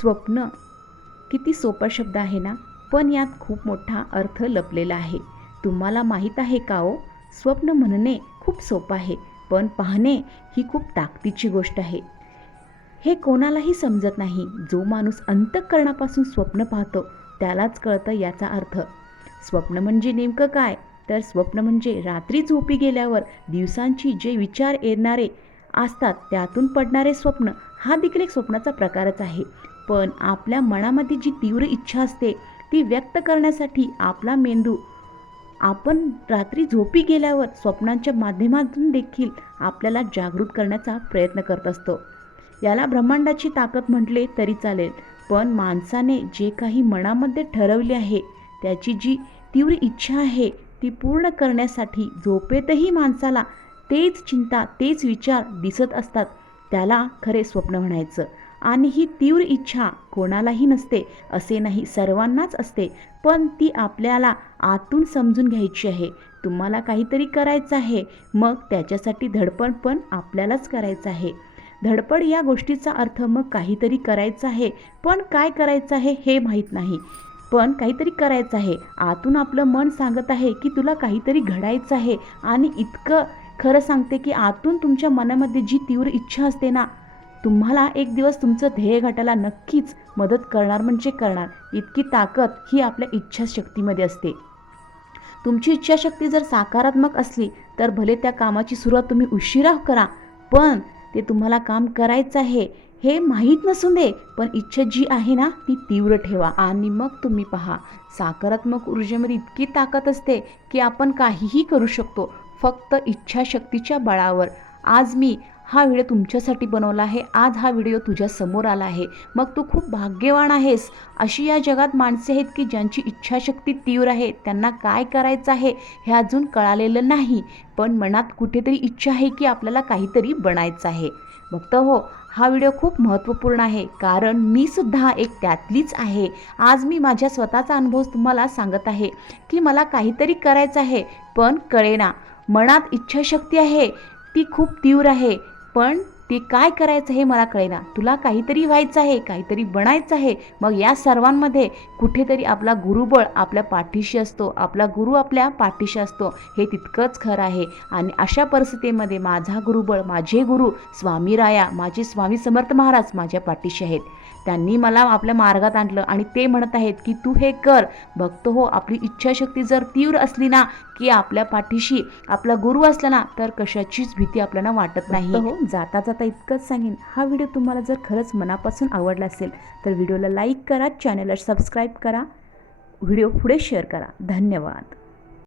स्वप्न. किती सोपा शब्द आहे ना? पण यात खूप मोठा अर्थ लपलेला आहे. तुम्हाला माहीत आहे का ओ स्वप्न म्हणणे खूप सोपं आहे पण पाहणे ही खूप ताकदीची गोष्ट आहे. हे कोणालाही समजत नाही. जो माणूस अंतःकरणापासून स्वप्न पाहतो त्यालाच कळतं याचा अर्थ. स्वप्न म्हणजे नेमकं काय? तर स्वप्न म्हणजे रात्री झोपी गेल्यावर दिवसांची जे विचार येणारे असतात त्यातून पडणारे स्वप्न हा देखील एक स्वप्नाचा प्रकारच आहे. पण आपल्या मनामध्ये जी तीव्र इच्छा असते ती व्यक्त करण्यासाठी आपला मेंदू आपण रात्री झोपी गेल्यावर स्वप्नांच्या माध्यमातून देखील आपल्याला जागृत करण्याचा प्रयत्न करत असतो. याला ब्रह्मांडाची ताकद म्हटले तरी चालेल पण माणसाने जे काही मनामध्ये ठरवले आहे त्याची जी तीव्र इच्छा आहे ती पूर्ण करण्यासाठी झोपेतही माणसाला तेच चिंता तेच विचार दिसत असतात. त्याला खरे स्वप्न म्हणायचं. आणि ही तीव्र इच्छा कोणालाही नसते असे नाही सर्वांनाच असते. पण ती आपल्याला आतून समजून घ्यायची आहे. तुम्हाला काहीतरी करायचं आहे. मग त्याच्यासाठी धडपड पण आपल्यालाच करायचं आहे. धडपड या गोष्टीचा अर्थ मग काहीतरी करायचं आहे. पण काय करायचं आहे हे माहीत नाही. पण काहीतरी करायचं आहे. आतून आपलं मन सांगत आहे की तुला काहीतरी घडायचं आहे. आणि इतकं खरं सांगते की आतून तुमच्या मनामध्ये जी तीव्र इच्छा असते ना तुम्हाला एक दिवस तुमचं ध्येय गाठायला नक्कीच मदत करणार म्हणजे करणार. इतकी ताकद ही आपल्या इच्छाशक्तीमध्ये असते. तुमची इच्छाशक्ती जर सकारात्मक असली तर भले त्या कामाची सुरुवात तुम्ही उशिरा करा पण ते तुम्हाला काम करायचं आहे हे माहीत नसून दे. पण इच्छा जी आहे ना ती तीव्र ठेवा आणि मग तुम्ही पहा. सकारात्मक ऊर्जेमध्ये इतकी ताकद असते की आपण काहीही करू शकतो फक्त इच्छाशक्तीच्या बळावर. आज मी हा व्हिडिओ तुमच्यासाठी बनवला आहे. आज हा व्हिडिओ तुझ्या समोर आला आहे. मग तू खूप भाग्यवान आहेस. अशी या जगात माणसे आहेत की ज्यांची इच्छाशक्ती तीव्र आहे. त्यांना काय करायचं आहे हे अजून कळालेलं नाही. पण मनात कुठेतरी इच्छा आहे की आपल्याला काहीतरी बनायचं आहे. फक्त हो. हा व्हिडिओ खूप महत्त्वपूर्ण आहे. कारण मी सुद्धा एक त्यातलीच आहे. आज मी माझ्या स्वतःचा अनुभव तुम्हाला सांगत आहे की मला काहीतरी करायचं आहे पण कळेना. मनात इच्छाशक्ती आहे ती खूप तीव्र आहे. पण ते काय करायचं हे मला कळेना. तुला काहीतरी व्हायचं आहे काहीतरी बनायचं आहे. मग या सर्वांमध्ये कुठेतरी आपला गुरुबळ आपल्या पाठीशी असतो. आपला गुरु आपल्या पाठीशी असतो. हे तितकंच खरं आहे. आणि अशा परिस्थितीमध्ये माझा गुरुबळ माझे गुरु स्वामी राया माझे स्वामी समर्थ महाराज माझ्या पाठीशी आहेत. त्यांनी मला आपल्या मार्गात आणलं आणि ते म्हणत आहेत की तू हे कर. बघतो हो आपली इच्छाशक्ती जर तीव्र असली ना की आपल्या पाठीशी आपला गुरु असला ना तर कशाचीच भीती आपल्याला वाटत नाही. हो जाता जाता इतकंच सांगेन. हा व्हिडिओ तुम्हाला जर खरंच मनापासून आवडला असेल तर व्हिडिओला लाईक करा चॅनलला सबस्क्राईब करा. व्हिडिओ पुढे शेअर करा. धन्यवाद.